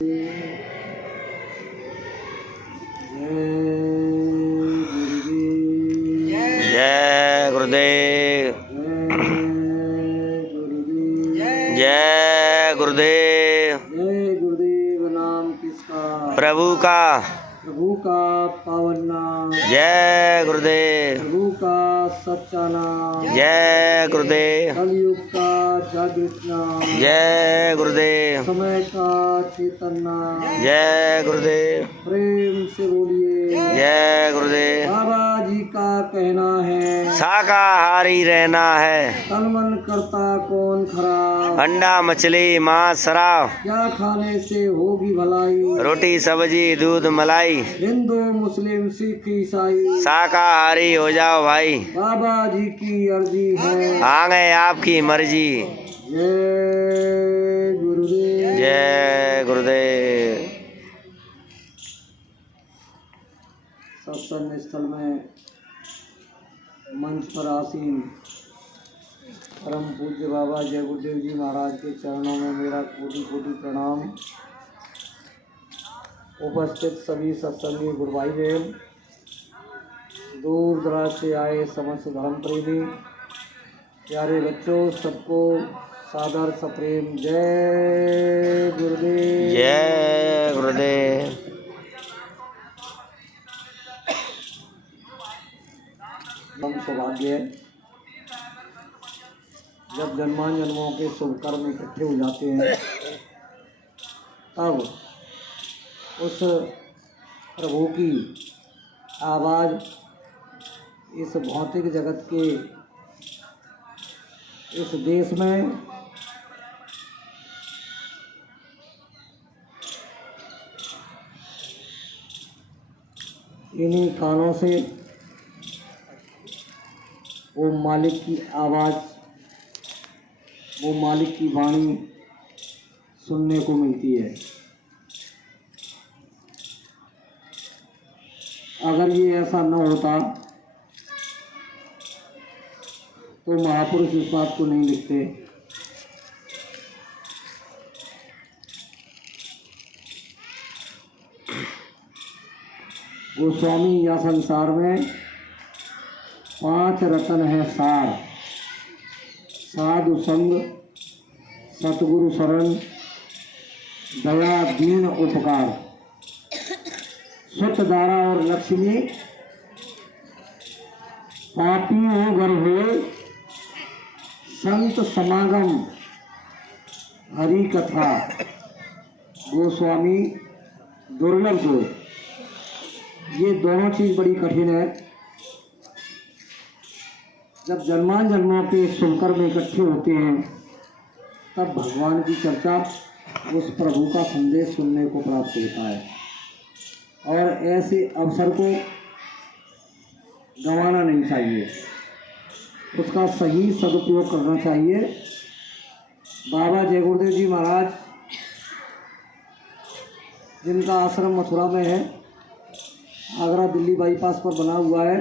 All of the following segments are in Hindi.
जय गुरुदेव। जय गुरुदेव। जय गुरुदेव। नाम किसका? प्रभु का। प्रभु का पावन नाम। जय गुरुदेव। प्रभु का सच्चा नाम। जय गुरुदेव। कलयुग का जागृत नाम। जय गुरुदेव। समय का चेतन नाम। जय गुरुदेव। प्रेम से बोलिए जय गुरुदेव। बाबा जी का कहना है शाकाहारी रहना है। तन मन करता कौन खराब। अंडा मछली मांस शराब। क्या खाने से होगी भलाई। रोटी सब्जी दूध मलाई। हिंदू मुस्लिम सिख ईसाई शाकाहारी हो जाओ भाई। बाबा जी की अर्जी है आगे आपकी मर्जी। जय गुरुदेव। जय गुरुदेव। सत्संग स्थल में मंच पर आसीन परम पूज्य बाबा जय गुरुदेव जी महाराज के चरणों में मेरा कोटि कोटि प्रणाम। उपस्थित सभी सत्संगी गुरु भाई बहन, दूर दराज से आए समस्त धर्म प्रेमी प्यारे बच्चों, सबको सादर सप्रेम जय गुरुदेव। जय गुरुदेव। हम सौभाग्य है जब जन्मान जन्मों के शुभ कर्म इकट्ठे हो जाते हैं, तब उस प्रभु की आवाज़ इस भौतिक जगत के इस देश में इन्हीं कानों से वो मालिक की आवाज़, वो मालिक की वाणी सुनने को मिलती है। अगर ये ऐसा न होता तो महापुरुष इस बात को नहीं लिखते। गोस्वामी या संसार में 5 रत्न है सार। साधु संग, सतगुरु शरण, दया दीन उपकार, सुत दारा और लक्ष्मी, पापियों घर हुए संत समागम, हरि कथा, गोस्वामी दुर्लभ दो। ये दोनों चीज़ बड़ी कठिन है। जब जन्मान जन्मों के शुभकर में इकट्ठे होते हैं, तब भगवान की चर्चा, उस प्रभु का संदेश सुनने को प्राप्त होता है। और ऐसे अवसर को गंवाना नहीं चाहिए, उसका सही सदुपयोग करना चाहिए। बाबा जय गुरुदेव जी महाराज, जिनका आश्रम मथुरा में है, आगरा दिल्ली बाईपास पर बना हुआ है,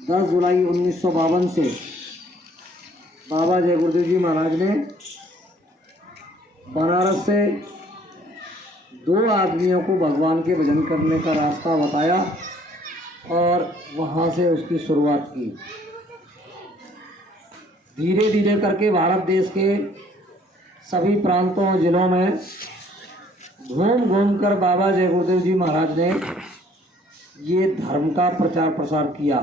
10 जुलाई 1952 से बाबा जय गुरुदेव जी महाराज ने बनारस से 2 आदमियों को भगवान के भजन करने का रास्ता बताया और वहाँ से उसकी शुरुआत की। धीरे धीरे करके भारत देश के सभी प्रांतों जिलों में घूम घूम कर बाबा जय गुरुदेव जी महाराज ने ये धर्म का प्रचार प्रसार किया।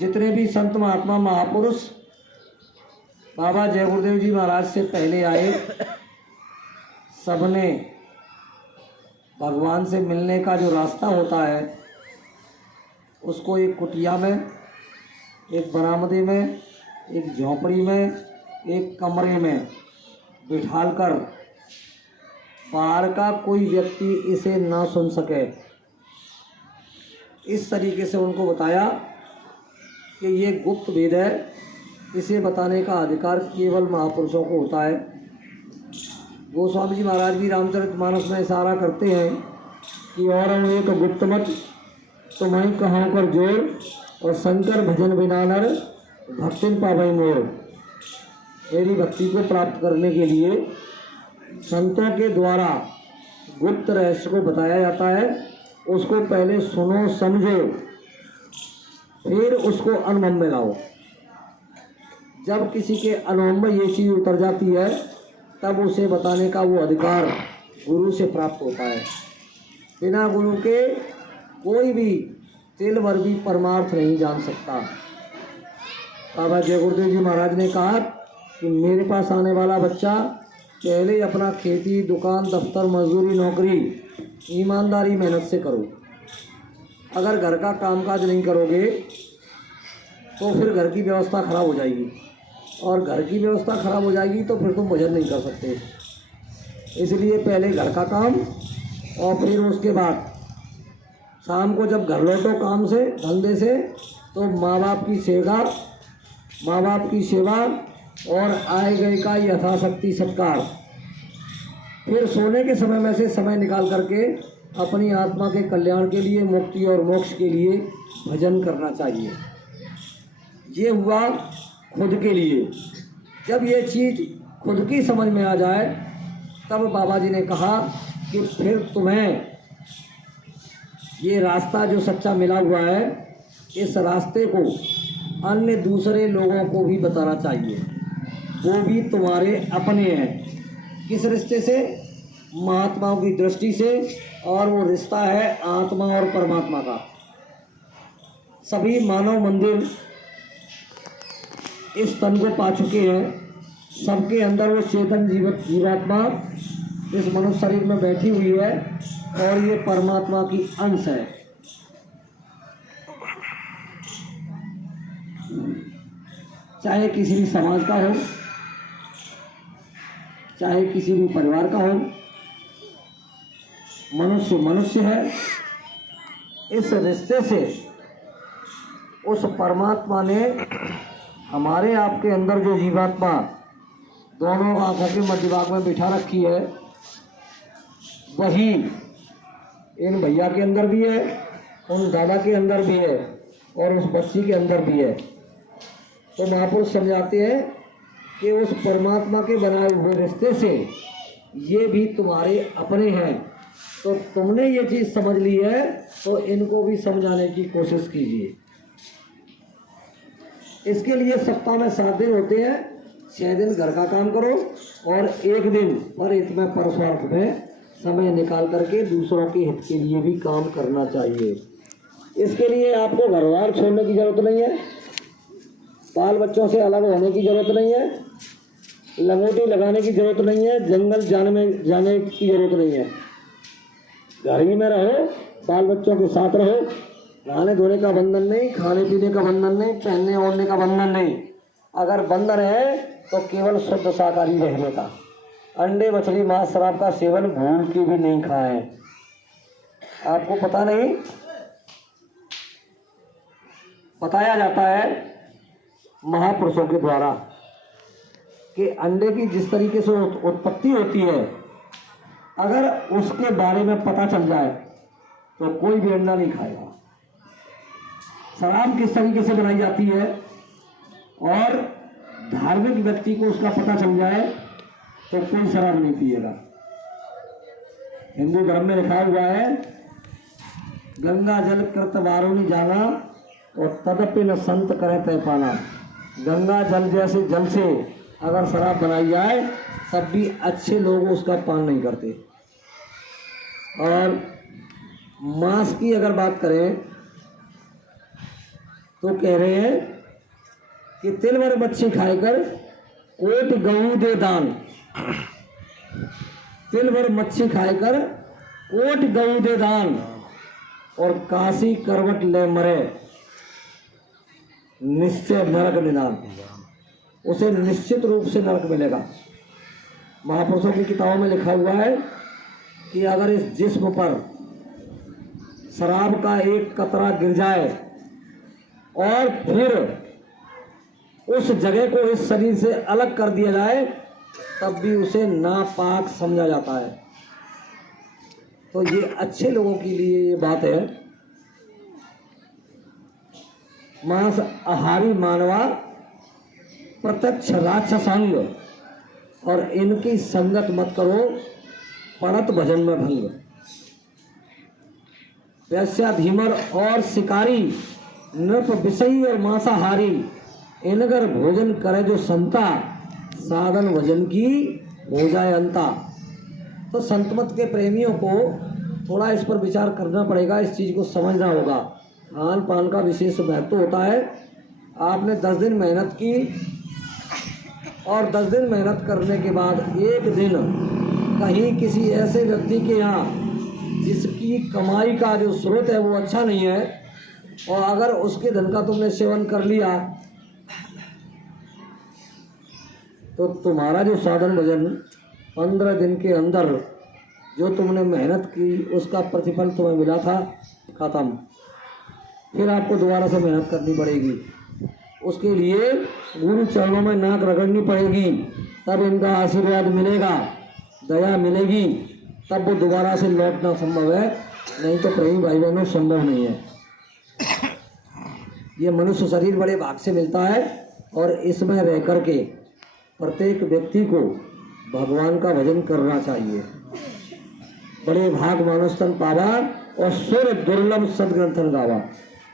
जितने भी संत महात्मा महापुरुष बाबा जय गुरुदेव जी महाराज से पहले आए, सबने भगवान से मिलने का जो रास्ता होता है, उसको एक कुटिया में, एक बरामदे में, एक झोंपड़ी में, एक कमरे में बिठालकर बाहर का कोई व्यक्ति इसे ना सुन सके, इस तरीके से उनको बताया कि ये गुप्त वेद है, इसे बताने का अधिकार केवल महापुरुषों को होता है। गोस्वामी जी महाराज भी रामचरितमानस में इशारा करते हैं कि और एक गुप्त मत तुम्हें कहाँ कर जोर, और शंकर भजन बिना नर भक्तिन पावई मोर। मेरी भक्ति को प्राप्त करने के लिए संतों के द्वारा गुप्त रहस्य को बताया जाता है, उसको पहले सुनो समझो, फिर उसको अनुभव में लाओ। जब किसी के अनुभव में ये चीज़ उतर जाती है तब उसे बताने का वो अधिकार गुरु से प्राप्त होता है। बिना गुरु के कोई भी तिल भर भी परमार्थ नहीं जान सकता। बाबा जय गुरुदेव जी महाराज ने कहा कि मेरे पास आने वाला बच्चा पहले अपना खेती, दुकान, दफ्तर, मजदूरी, नौकरी ईमानदारी मेहनत से करो। अगर घर का कामकाज नहीं करोगे तो फिर घर की व्यवस्था खराब हो जाएगी, और घर की व्यवस्था खराब हो जाएगी तो फिर तुम भजन नहीं कर सकते। इसलिए पहले घर का काम और फिर उसके बाद शाम को जब घर लौटो काम से, धंधे से, तो माँ बाप की सेवा और आए गए का यथाशक्ति सत्कार। फिर सोने के समय में से समय निकाल करके अपनी आत्मा के कल्याण के लिए, मुक्ति और मोक्ष के लिए भजन करना चाहिए। ये हुआ खुद के लिए। जब ये चीज़ खुद की समझ में आ जाए तब बाबा जी ने कहा कि फिर तुम्हें ये रास्ता जो सच्चा मिला हुआ है, इस रास्ते को अन्य दूसरे लोगों को भी बताना चाहिए। वो भी तुम्हारे अपने हैं। किस रिश्ते से? महात्माओं की दृष्टि से, और वो रिश्ता है आत्मा और परमात्मा का। सभी मानव मंदिर इस तन को पा चुके हैं। सबके अंदर वो चेतन जीवात्मा इस मनुष्य शरीर में बैठी हुई है, और ये परमात्मा की अंश है। चाहे किसी भी समाज का हो, चाहे किसी भी परिवार का हो, मनुष्य मनुष्य है। इस रिश्ते से उस परमात्मा ने हमारे आपके अंदर जो जीवात्मा दोनों आंखों के मध्य भाग में बिठा रखी है, वही इन भैया के अंदर भी है, उन दादा के अंदर भी है, और उस बच्ची के अंदर भी है। तो महापुरुष समझाते हैं कि उस परमात्मा के बनाए हुए रिश्ते से ये भी तुम्हारे अपने हैं। तो तुमने ये चीज़ समझ ली है तो इनको भी समझाने की कोशिश कीजिए। इसके लिए सप्ताह में 7 दिन होते हैं। 6 दिन घर का काम करो और 1 दिन पर इसमें परस्वार्थ में समय निकाल करके दूसरों के हित के लिए भी काम करना चाहिए। इसके लिए आपको घर बार छोड़ने की जरूरत नहीं है, बाल बच्चों से अलग होने की जरूरत नहीं है, लंगोटी लगाने की जरूरत नहीं है, जंगल जाने की जरूरत नहीं है। घर ही में रहो, बाल बच्चों के साथ रहो। नहाने धोने का बंधन नहीं, खाने पीने का बंधन नहीं, पहनने ओढ़ने का बंधन नहीं। अगर बंधन है तो केवल शुद्ध शाकाहारी रहने का। अंडे, मछली, मांस, शराब का सेवन भूल के भी नहीं खाएं। आपको पता नहीं, बताया जाता है महापुरुषों के द्वारा कि अंडे की जिस तरीके से उत्पत्ति होती है, अगर उसके बारे में पता चल जाए तो कोई भी अंडा नहीं खाएगा। शराब किस तरीके से बनाई जाती है और धार्मिक व्यक्ति को उसका पता चल जाए तो कोई शराब नहीं पिएगा। हिंदू धर्म में लिखा हुआ है, गंगा जल कृत वारुणी जाना और तदपि न संत करे तय पाना। गंगा जल जैसे जल से अगर शराब बनाई जाए तब भी अच्छे लोग उसका पान नहीं करते। और मांस की अगर बात करें तो कह रहे हैं कि तिल भर मच्छी खाकर कोट गऊ दे दान। तिल भर मच्छी खाकर कोट गऊ दे दान और काशी करवट ले मरे निश्चय नरक निदान। उसे निश्चित रूप से नरक मिलेगा। महापुरुषों की किताबों में लिखा हुआ है कि अगर इस जिस्म पर शराब का एक कतरा गिर जाए और फिर उस जगह को इस शरीर से अलग कर दिया जाए तब भी उसे नापाक समझा जाता है। तो ये अच्छे लोगों के लिए ये बात है। मांस आहारी मानवा प्रत्यक्ष राक्षसांग और इनकी संगत मत करो, पड़त भजन में भंग। वैश्याधीमर और शिकारी, नृप विषयी और मांसाहारी, इनगर भोजन करे जो संता, साधन भजन की हो जाए अंता। तो संत मत के प्रेमियों को थोड़ा इस पर विचार करना पड़ेगा, इस चीज़ को समझना होगा। खान पान का विशेष महत्व होता है। आपने 10 दिन मेहनत की और 10 दिन मेहनत करने के बाद एक दिन कहीं किसी ऐसे व्यक्ति के यहाँ जिसकी कमाई का जो स्रोत है वो अच्छा नहीं है, और अगर उसके धन का तुमने सेवन कर लिया तो तुम्हारा जो साधन भजन 15 दिन के अंदर जो तुमने मेहनत की उसका प्रतिफल तुम्हें मिला था, खत्म। फिर आपको दोबारा से मेहनत करनी पड़ेगी। उसके लिए गुरु चरणों में नाक रगड़नी पड़ेगी, तब इनका आशीर्वाद मिलेगा, दया मिलेगी, तब वो दोबारा से लौटना संभव है, नहीं तो प्रेमी भाई बहनों संभव नहीं है। ये मनुष्य शरीर बड़े भाग से मिलता है और इसमें रह करके प्रत्येक व्यक्ति को भगवान का भजन करना चाहिए। बड़े भाग मानुष तन पावा और सुर दुर्लभ सदग्रंथन गावा।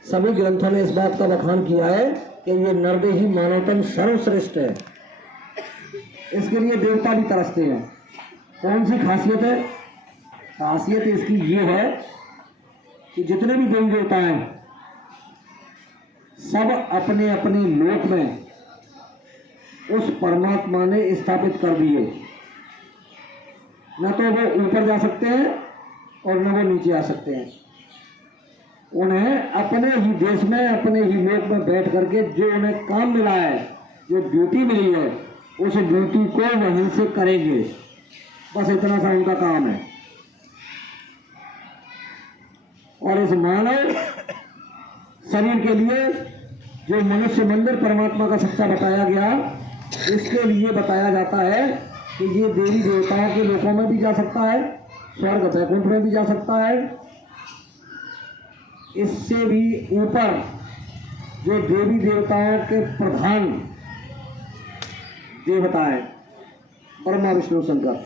सभी ग्रंथों ने इस बात का बखान किया है कि ये नरदेही मानवतन सर्वश्रेष्ठ है। इसके लिए देवता भी तरसते हैं। कौन सी खासियत है? खासियत इसकी ये है कि जितने भी देवी देवता हैं सब अपने अपने लोक में उस परमात्मा ने स्थापित कर दिए। न तो वो ऊपर जा सकते हैं और न वो नीचे आ सकते हैं। उन्हें अपने ही देश में, अपने ही लोक में बैठ करके जो उन्हें काम मिला है, जो ड्यूटी मिली है, उस ड्यूटी को वहीं से करेंगे। बस इतना सा उनका काम है। और इस मानव शरीर के लिए जो मनुष्य मंदिर परमात्मा का सच्चा बताया गया, इसके लिए बताया जाता है कि ये देवी देवताओं के लोकों में भी जा सकता है, स्वर्ग वैकुंठ में भी जा सकता है। इससे भी ऊपर जो देवी देवताओं के प्रधान देवता है ब्रह्मा विष्णु शंकर,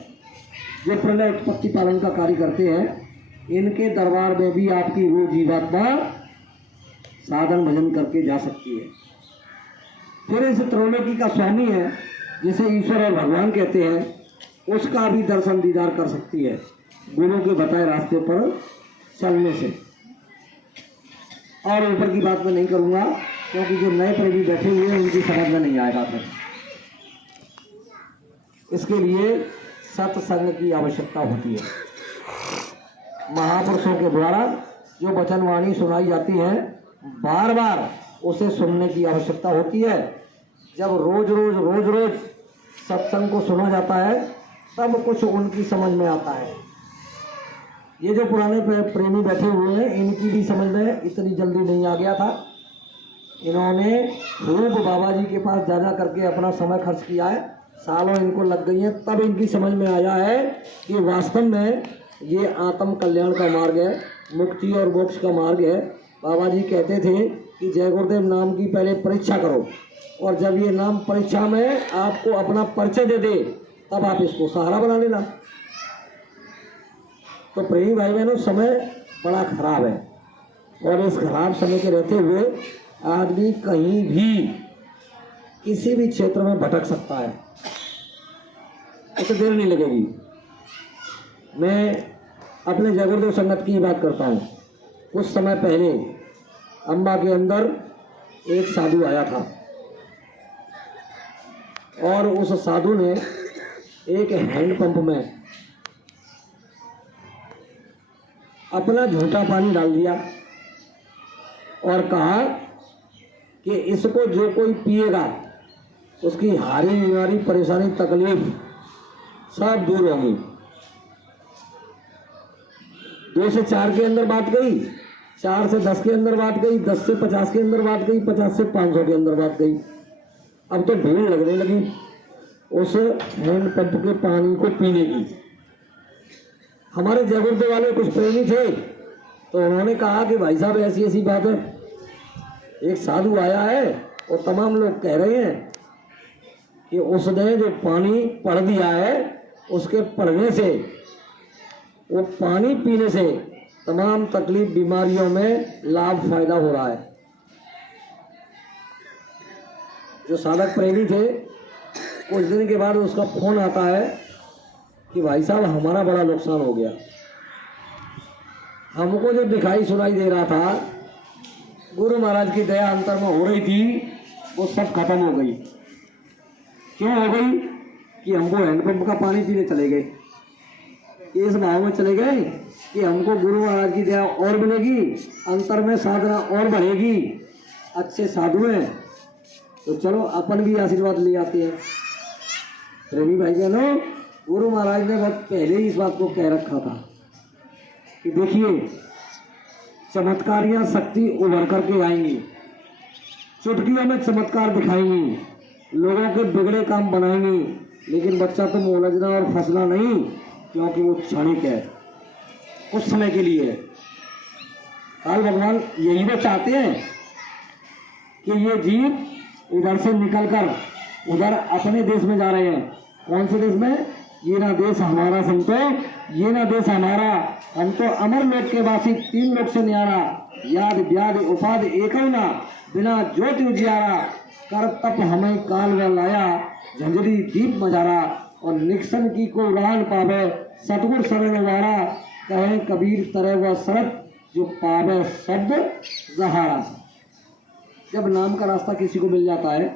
जो प्रलय उत्पत्ति पालन का कार्य करते हैं, इनके दरबार में भी आपकी रूह जीवात्मा साधन भजन करके जा सकती है। फिर इस त्रैलोकी का स्वामी है, जिसे ईश्वर और भगवान कहते हैं, उसका भी दर्शन दीदार कर सकती है गुरु के बताए रास्ते पर चलने से। और ऊपर की बात मैं नहीं करूँगा, क्योंकि जो नए प्रेमी बैठे हुए हैं उनकी समझ में नहीं आएगा। फिर इसके लिए सत्संग की आवश्यकता होती है। महापुरुषों के द्वारा जो वचनवाणी सुनाई जाती है, बार बार उसे सुनने की आवश्यकता होती है। जब रोज रोज सत्संग को सुना जाता है, तब कुछ उनकी समझ में आता है। ये जो पुराने प्रेमी बैठे हुए हैं, इनकी भी समझ में इतनी जल्दी नहीं आ गया था। इन्होंने खूब बाबा जी के पास जा करके अपना समय खर्च किया है, सालों इनको लग गई हैं, तब इनकी समझ में आया है कि वास्तव में ये आत्म कल्याण का मार्ग है, मुक्ति और मोक्ष का मार्ग है। बाबा जी कहते थे कि जय गुरुदेव नाम की पहले परीक्षा करो, और जब ये नाम परीक्षा में आपको अपना परिचय दे दे, तब आप इसको सहारा बना लेना। तो प्रेमी भाई बहनों, समय बड़ा खराब है, और इस खराब समय के रहते हुए आदमी कहीं भी किसी भी क्षेत्र में भटक सकता है। उसे देर नहीं लगेगी। मैं अपने जय गुरुदेव संगत की बात करता हूँ। कुछ समय पहले अम्बा के अंदर एक साधु आया था, और उस साधु ने एक हैंडपंप में अपना झूठा पानी डाल दिया और कहा कि इसको जो कोई पिएगा उसकी हारी बीमारी, परेशानी, तकलीफ सब दूर होगी। 2 से 4 के अंदर बात गई, 4 से 10 के अंदर बात गई, 10 से 50 के अंदर बात गई, 50 से 500 के अंदर बात गई। अब तो भीड़ लगने लगी उस हैंडपंप के पानी को पीने की। हमारे जय गुरुदेव वाले कुछ प्रेमी थे, तो उन्होंने कहा कि भाई साहब ऐसी ऐसी बात है, एक साधु आया है और तमाम लोग कह रहे हैं कि उसने जो पानी पढ़ दिया है उसके पढ़ने से, वो पानी पीने से तमाम तकलीफ बीमारियों में लाभ फायदा हो रहा है। जो साधक प्रेमी थे, कुछ दिन के बाद उसका फोन आता है कि भाई साहब हमारा बड़ा नुकसान हो गया, हमको जो दिखाई सुनाई दे रहा था, गुरु महाराज की दया अंतर में हो रही थी, वो सब खत्म हो गई। क्यों हो गई? कि हमको हैंडपंप का पानी पीने चले गए, इस भाव में चले गए कि हमको गुरु महाराज की दया और मिलेगी, अंतर में साधना और बढ़ेगी, अच्छे साधु हैं तो चलो अपन भी आशीर्वाद ले आते हैं। प्रेमी भाई बहनों, गुरु महाराज ने बहुत पहले ही इस बात को कह रखा था कि देखिए चमत्कारियां शक्ति उभर करके आएंगी, चुटकियों में चमत्कार दिखाएंगी, लोगों के बिगड़े काम बनाएंगी, लेकिन बच्चा तुम उलझना और फंसना नहीं, क्योंकि वो क्षणिक है, कुछ समय के लिए है। काल भगवान यही वो चाहते हैं कि ये जीव इधर से निकलकर उधर अपने देश में जा रहे हैं। कौन से देश में? ये ना देश हमारा संतो, ये ना देश हमारा, हम तो अमर लोक के वासी, तीन लोक से न्यारा, याद व्याध उपाध एक ना, बिना ज्योति उजियारा, कर तप हमें काल में लाया, झंझरी दीप मजारा, और निक्सन की को उड़ान पावे, सतगुर शरण वारा, कहे कबीर तरह वह शरत, जो पावे शब्द सहारा। जब नाम का रास्ता किसी को मिल जाता है,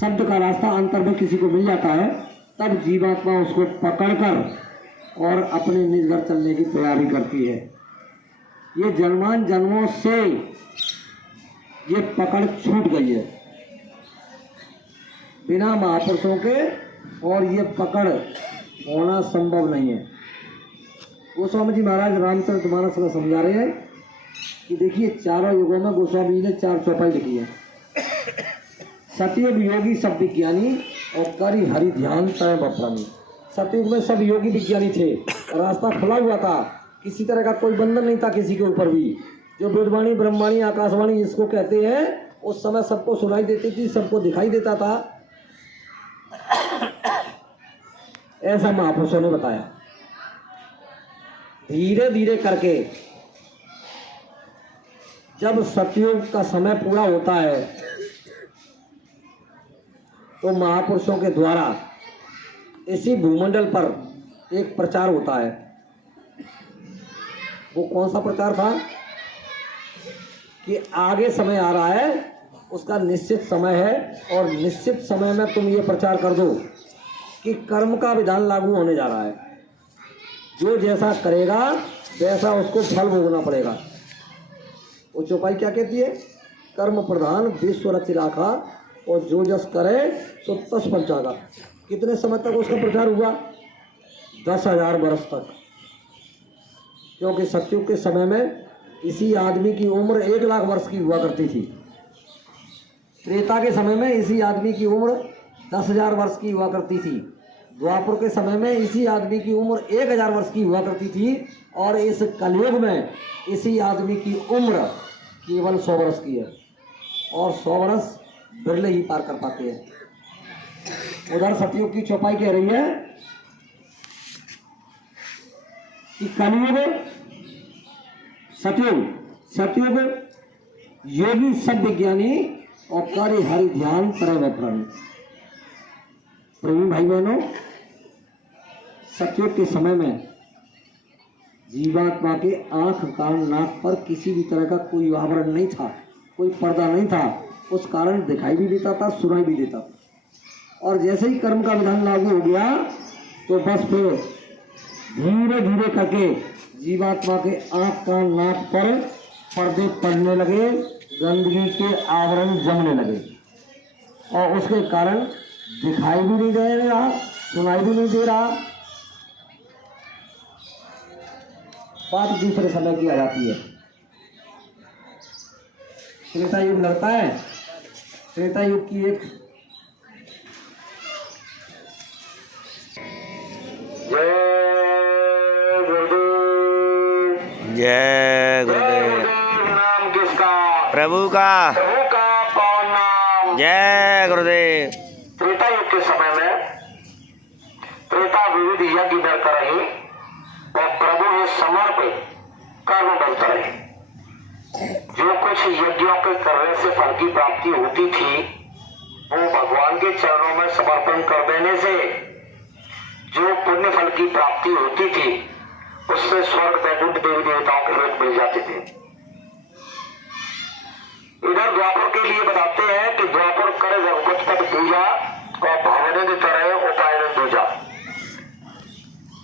शब्द का रास्ता अंतर में किसी को मिल जाता है, तब जीवात्मा उसको पकड़कर और अपने निज घर चलने की तैयारी करती है। ये जन्मान जन्मों से ये पकड़ छूट गई है बिना महापुरुषों के, और ये पकड़ होना संभव नहीं है। गोस्वामी जी महाराज रामचरितमानस में समझा रहे हैं कि देखिए चारों युगों में गोस्वामी जी ने 4 चौपाई लिखी है। सतयुग योगी सब विज्ञानी और करी हरि ध्यान तय बप्रानी। सतयुग में सब योगी विज्ञानी थे, रास्ता खुला हुआ था, किसी तरह का कोई बंधन नहीं था किसी के ऊपर भी। जो वेदवाणी ब्रह्मवाणी आकाशवाणी जिसको कहते हैं, उस समय सबको सुनाई देती थी, सबको दिखाई देता था, ऐसा महापुरुषों ने बताया। धीरे धीरे करके जब सतयुग का समय पूरा होता है तो महापुरुषों के द्वारा इसी भूमंडल पर एक प्रचार होता है। वो कौन सा प्रचार था? कि आगे समय आ रहा है, उसका निश्चित समय है, और निश्चित समय में तुम ये प्रचार कर दो कि कर्म का विधान लागू होने जा रहा है, जो जैसा करेगा वैसा उसको फल भोगना पड़ेगा। वो चौपाई क्या कहती है? कर्म प्रधान विश्व रच राखा, और जो जस करे सो तस पंचागा। कितने समय तक उसका प्रचार हुआ? 10,000 वर्ष तक। क्योंकि सतयुग के समय में इसी आदमी की उम्र 1 लाख वर्ष की हुआ करती थी। त्रेता के समय में इसी आदमी की उम्र 10,000 वर्ष की हुआ करती थी। द्वापर के समय में इसी आदमी की उम्र 1,000 वर्ष की हुआ करती थी, और इस कलयुग में इसी आदमी की उम्र केवल 100 वर्ष की है, और 100 वर्ष बिरले ही पार कर पाते हैं। उधर सतयुग की चौपाई कह रही है कि कलयुग सतयुग योगी सब विज्ञानी और कार्य हरि ध्यान तरह प्राणी। प्रेमी भाई बहनों, सतयुग के समय में जीवात्मा के आंख कान नाक पर किसी भी तरह का कोई आवरण नहीं था, कोई पर्दा नहीं था, उस कारण दिखाई भी देता था, सुनाई भी देता था। और जैसे ही कर्म का विधान लागू हो गया तो बस फिर धीरे धीरे करके जीवात्मा के आंख कान नाक पर पर्दे पड़ने लगे, गंदगी के आवरण जमने लगे, और उसके कारण दिखाई भी नहीं दे रहा, सुनाई भी नहीं दे रहा। बात दूसरे समय की आ जाती है। त्रेता युग लगता है, त्रेता युग की एक जय गुरुदेव। नाम किसका? प्रभु का। प्रभु का पावन नाम। जय गुरुदेव। त्रेता युग के समय में त्रेता विविध यज्ञ नर कर रही और प्रभु ये समर्पित कर्म बनता रहे। जो कुछ यज्ञों के करने से फल की प्राप्ति होती थी वो भगवान के चरणों में समर्पण कर देने से जो पुण्य फल की प्राप्ति होती थी उससे स्वर्ग वैकुंठ देवी देवताओं के लोग मिल जाते थे। इधर द्वापर के लिए बताते हैं कि द्वापर करे रघुपति पद पूजा और भावने की तरह उपाय दूजा।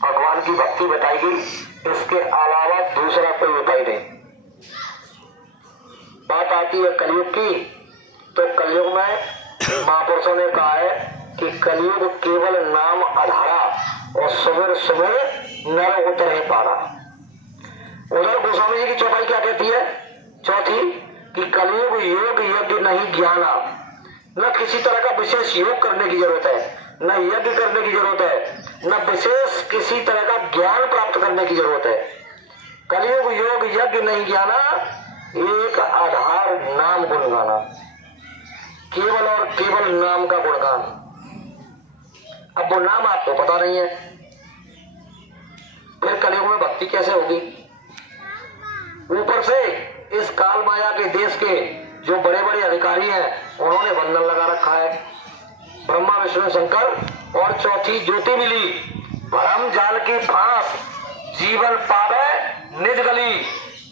भगवान की भक्ति बताई गई, इसके अलावा दूसरा कोई उपाय नहीं। बात आती है कलयुग की, तो कलयुग में महापुरुषों ने कहा है कि कलयुग केवल नाम आधारा और सुमिर सुमिर नर उतर ही पारा। उधर गोस्वामी जी की चौपाई क्या कहती है? चौथी कि कलयुग योग यज्ञ नहीं ज्ञाना, न किसी तरह का विशेष योग करने की जरूरत है, न यज्ञ करने की जरूरत है, न विशेष किसी तरह का ज्ञान प्राप्त करने की जरूरत है। कलयुग योग यज्ञ नहीं ज्ञाना, एक आधार नाम गुणगाना, केवल और केवल नाम का गुणगान। अब वो नाम आपको पता नहीं है, फिर कलयुग में भक्ति कैसे होगी? ऊपर से इस काल माया के देश के जो बड़े बड़े अधिकारी हैं उन्होंने बंधन लगा रखा है, ब्रह्मा विष्णु शंकर। और चौथी ज्योति मिली, भरम जाल की फांस जीवन पावे निज गली,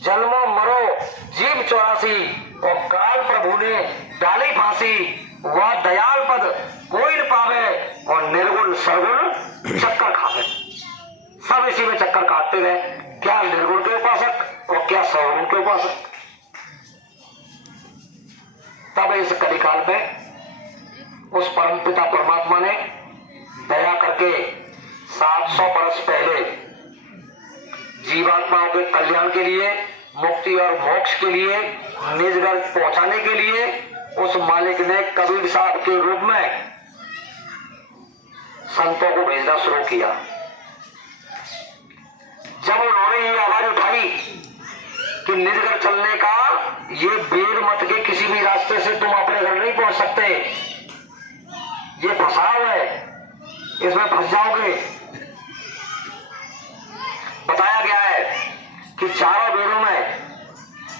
जन्मो मरो जीव 84 और काल प्रभु ने डाली फांसी, वह दयाल पद कोई न पावे और निर्गुण सरगुण चक्कर खावे। सब इसी में चक्कर काटते रहे, क्या निर्गुण के उपासक और क्या सरगुण के उपासक। तब इस कलिकाल में उस परमपिता परमात्मा ने दया करके 700 वर्ष पहले जीवात्माओं के कल्याण के लिए, मुक्ति और मोक्ष के लिए, निज घर पहुंचाने के लिए उस मालिक ने कबीर साहब के रूप में संतों को भेजना शुरू किया। जब उन्होंने ये आवाज उठाई कि निज घर चलने का ये बेर मत के किसी भी रास्ते से तुम अपने घर नहीं पहुंच सकते, ये फसाव है, इसमें फंस जाओगे। बताया गया है कि चारों वेदों में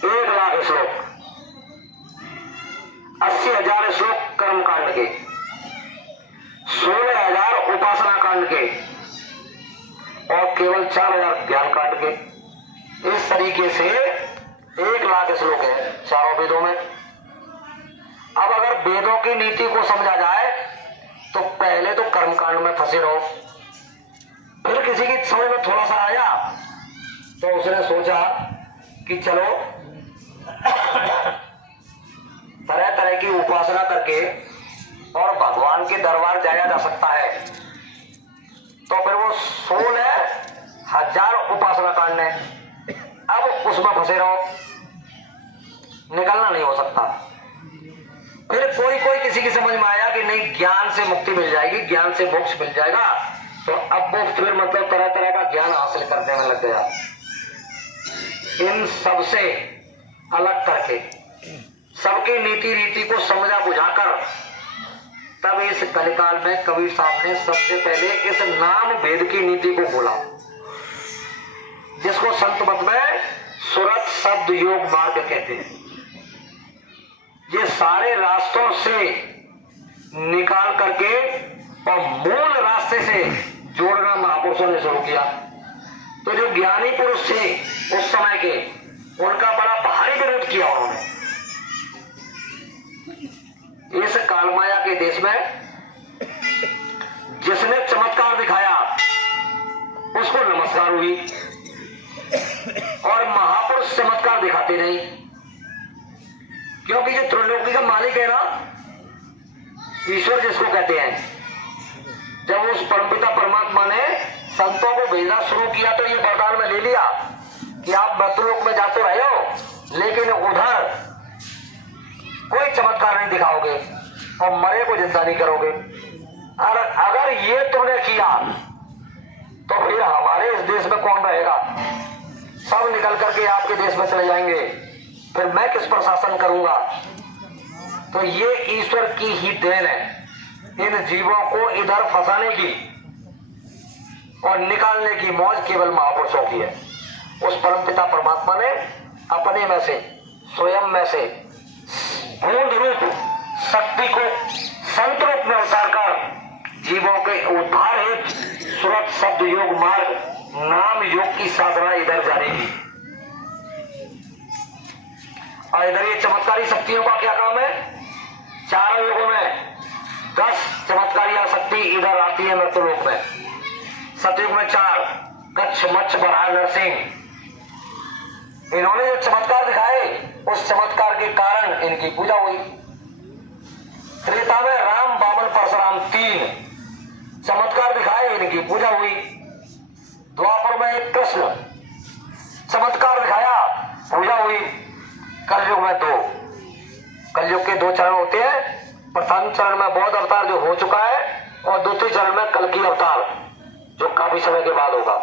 1 लाख श्लोक, 80,000 श्लोक कर्म कांड के, 16,000 उपासना कांड के और केवल 4,000 ज्ञान कांड के। इस तरीके से 1 लाख श्लोक है चारों वेदों में। अब अगर वेदों की नीति को समझा जाए तो पहले तो कर्मकांड में फंसे रहो, फिर किसी की समझ में थोड़ा सा आया तो उसने सोचा कि चलो तरह तरह की उपासना करके और भगवान के दरबार जाया जा सकता है। तो फिर वो 16,000 उपासना कांड है, अब उसमें फंसे रहो, निकलना नहीं हो सकता। फिर कोई कोई किसी की समझ में आया कि नहीं, ज्ञान से मुक्ति मिल जाएगी, ज्ञान से मोक्ष मिल जाएगा, तो अब वो फिर मतलब तरह तरह का ज्ञान हासिल करने में लग गया। इन सबसे अलग करके सबकी नीति रीति को समझा बुझाकर तब इस कलिकाल में कबीर साहब ने सबसे पहले इस नाम भेद की नीति को बोला, जिसको संत मत में सुरत शब्द योग मार्ग कहते हैं। ये सारे रास्तों से निकाल करके और मूल रास्ते से जोड़ना महापुरुषों ने शुरू किया। तो जो ज्ञानी पुरुष थे उस समय के, उनका बड़ा भारी विरोध किया उन्होंने। इस कालमाया के देश में जिसने चमत्कार दिखाया उसको नमस्कार हुई, और महापुरुष चमत्कार दिखाते नहीं, क्योंकि जो त्रिलोकी का मालिक है ना, ईश्वर जिसको कहते हैं, जब उस परमपिता परमात्मा ने संतों को भेजना शुरू किया तो ये वरदान में ले लिया कि आप मृत्युलोक में जाते रहे हो लेकिन उधर कोई चमत्कार नहीं दिखाओगे और मरे को जिंदा नहीं करोगे। और अगर ये तुमने किया तो फिर हमारे इस देश में कौन रहेगा? सब निकल करके आपके देश में चले जाएंगे, फिर मैं किस पर शासन करूंगा? तो ये ईश्वर की ही देन है, इन जीवों को इधर फंसाने की और निकालने की मौज केवल महापुरुषों की है। उस परमपिता परमात्मा ने अपने में से, स्वयं में से बूंद रूप शक्ति को संत रूप में उतार कर जीवों के उद्धार हेतु सुरत शब्द योग मार्ग नाम योग की साधना इधर जारी की। और इधर ये चमत्कारी शक्तियों का क्या काम है? चारों युगों में 10 चमत्कारी शक्ति इधर आती है मृत्युलोक में। सतयुग में 4 कच्छ मच्छ बराह नरसिंह। इन्होंने जो चमत्कार दिखाए उस चमत्कार के कारण इनकी पूजा हुई। त्रेता में राम बामन परशुराम 3 चमत्कार दिखाए, इनकी पूजा हुई। द्वापर में एक कृष्ण चमत्कार दिखाया, पूजा हुई। कलयुग में 2। कलयुग के 2 चरण होते हैं। प्रथम चरण में बौद्ध अवतार जो हो चुका है और द्वितीय चरण में कल्कि अवतार जो काफी समय के बाद होगा।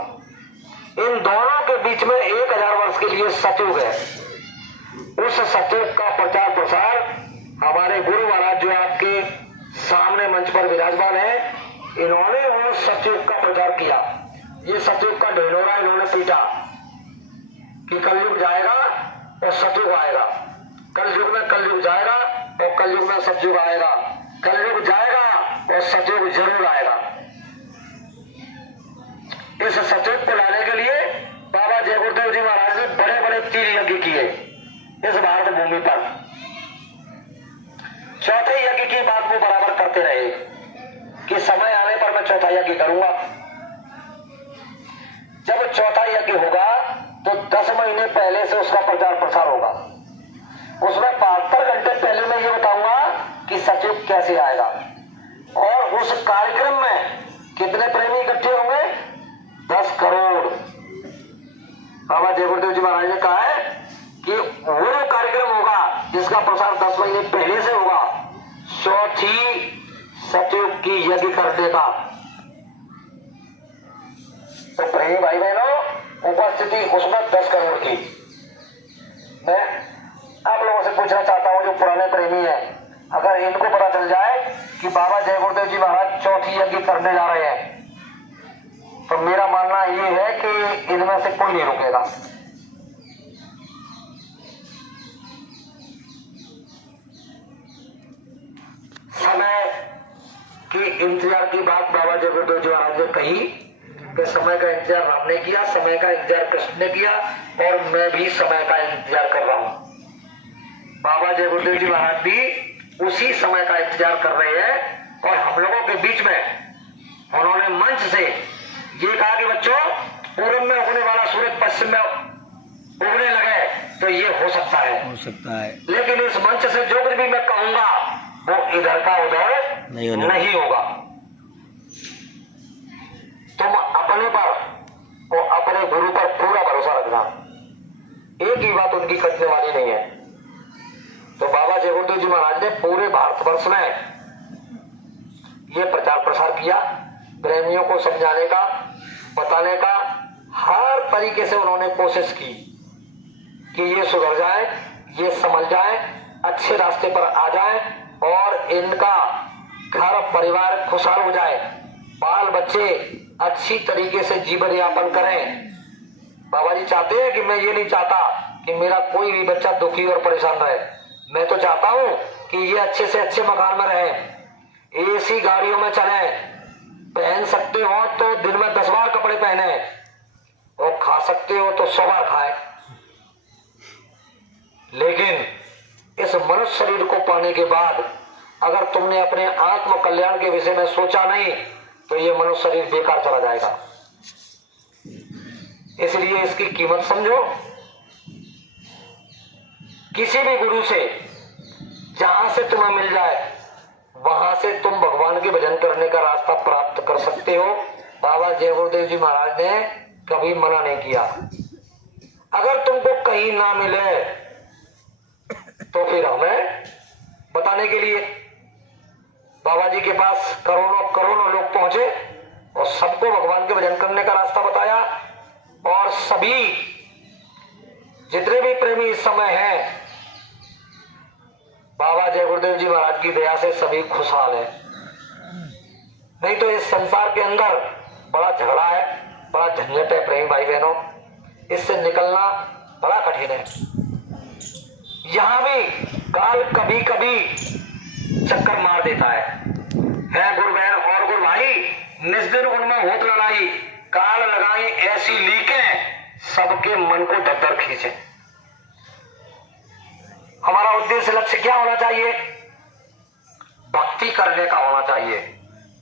इन दोनों के बीच में 1000 वर्ष के लिए सतयुग है। उस सतयुग का प्रचार प्रसार हमारे गुरु महाराज जो आपके सामने मंच पर विराजमान है, इन्होंने वो सतयुग का प्रचार किया। ये सतयुग का ढिंढोरा इन्होंने पीटा कि कलयुग जाएगा और सतयुग आएगा, कलयुग में कलयुग जाएगा और कलयुग में सतयुग आएगा, कलयुग जाएगा और सतयुग जरूर आएगा। इस सतयुग को लाने के लिए बाबा जय गुरुदेव जी महाराज ने बड़े बड़े 3 यज्ञ किए इस भारत भूमि पर। चौथे यज्ञ की बात वो बराबर करते रहे कि समय आने पर मैं चौथा यज्ञ करूंगा। जब चौथा यज्ञ होगा तो 10 महीने पहले से उसका प्रचार प्रसार होगा। उसमें 72 घंटे पहले मैं ये बताऊंगा कि सतयुग कैसे आएगा। और उस कार्यक्रम में कितने प्रेमी इकट्ठे होंगे? 10 करोड़। बाबा जय गुरुदेव जी महाराज ने कहा है कि वो कार्यक्रम होगा जिसका प्रसार 10 महीने पहले से होगा, चौथी सतयुग की यज्ञ करने का। तो प्रेमी भाई बहनों, उपस्थिति उसमें 10 करोड़ की। मैं आप लोगों से पूछना चाहता हूं जो पुराने प्रेमी हैं, अगर इनको पता चल जाए कि बाबा जय गुरुदेव जी महाराज चौथी यज्ञ करने जा रहे हैं, तो मेरा मानना ये है कि इनमें से कोई नहीं रुकेगा। समय की इंतजार की बात बाबा जय गुरुदेव जी महाराज ने कही कि समय का इंतजार राम ने किया, समय का इंतजार कृष्ण ने किया और मैं भी समय का इंतजार कर रहा हूं। बाबा जय गुरुदेव जी महाराज भी उसी समय का इंतजार कर रहे हैं। और हम लोगों के बीच में उन्होंने मंच से ये कहा कि बच्चों, पूरब में उगने वाला सूरज पश्चिम में उगने लगे तो ये हो सकता है, लेकिन इस मंच से जो कुछ भी मैं कहूंगा वो इधर का उधर नहीं होगा। तुम अपने पर और अपने गुरु पर पूरा भरोसा रखना। एक ही बात उनकी कटने वाली नहीं है। तो बाबा जय गुरुदेव जी महाराज ने पूरे भारतवर्ष में ये प्रचार प्रसार किया, प्रेमियों को समझाने का, बताने का हर तरीके से उन्होंने कोशिश की कि ये सुधर जाए, ये समझ जाए, अच्छे रास्ते पर आ जाए और इनका घर परिवार खुशहाल हो जाए, बाल बच्चे अच्छी तरीके से जीवन यापन करें। बाबा जी चाहते हैं कि मैं ये नहीं चाहता कि मेरा कोई भी बच्चा दुखी और परेशान रहे। मैं तो चाहता हूं कि ये अच्छे से अच्छे मकान में रहें, एसी गाड़ियों में चलें, पहन सकते हो तो दिन में 10 बार कपड़े पहने और खा सकते हो तो 100 बार खाए। लेकिन इस मनुष्य शरीर को पाने के बाद अगर तुमने अपने आत्म कल्याण के विषय में सोचा नहीं तो ये मनुष्य शरीर बेकार चला जाएगा। इसलिए इसकी कीमत समझो। किसी भी गुरु से जहां से तुम्हें मिल जाए वहां से तुम भगवान के भजन करने का रास्ता प्राप्त कर सकते हो। बाबा जय गुरुदेव जी महाराज ने कभी मना नहीं किया। अगर तुमको कहीं ना मिले तो फिर हमें बताने के लिए बाबा जी के पास करोड़ों करोड़ों लोग पहुंचे और सबको भगवान के भजन करने का रास्ता बताया। और सभी जितने भी प्रेमी इस समय हैं, बाबा जय गुरुदेव जी महाराज की दया से सभी खुशहाल हैं। नहीं तो इस संसार के अंदर बड़ा झगड़ा है, बड़ा झंझट है प्रेमी भाई बहनों, इससे निकलना बड़ा कठिन है। यहाँ भी काल कभी कभी चक्कर मार देता है गुरु बहन और गुरु भाई। निस्दिन उनमें होत लड़ाई, काल लगाई ऐसी लीकें, सबके मन को दर खींचे। हमारा उद्देश्य लक्ष्य क्या होना चाहिए? भक्ति करने का होना चाहिए।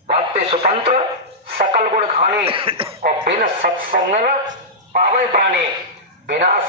भक्ति स्वतंत्र सकल गुण खानी और बिन सत्संग पावे प्राणी। बिना